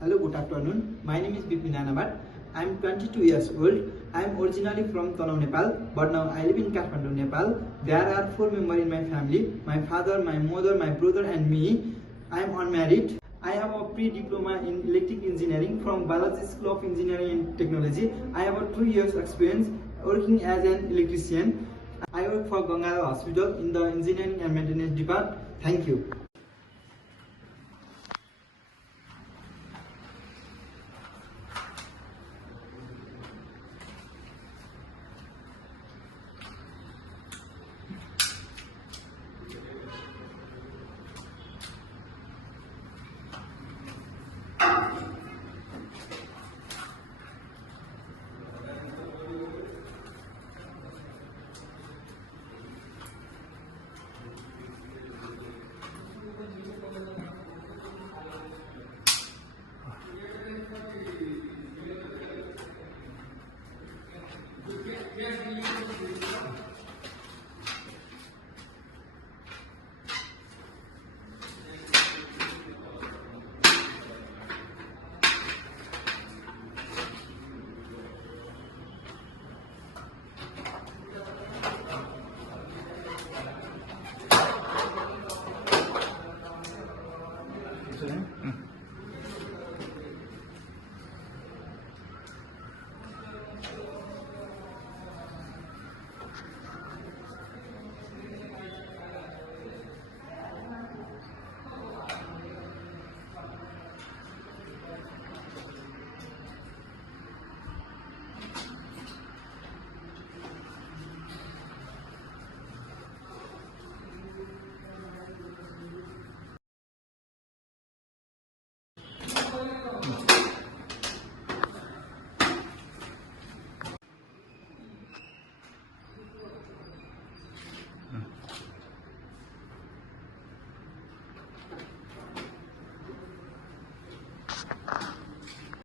Hello, good afternoon. My name is Bipin Anabat. I am 22 years old. I am originally from Tanau, Nepal, but now I live in Kathmandu, Nepal. There are 4 members in my family: my father, my mother, my brother, and me. I am unmarried. I have a pre-diploma in electric engineering from Balaji School of Engineering and Technology. I have a 2 years experience working as an electrician. I work for Gangadhar Hospital in the engineering and maintenance department. Thank you.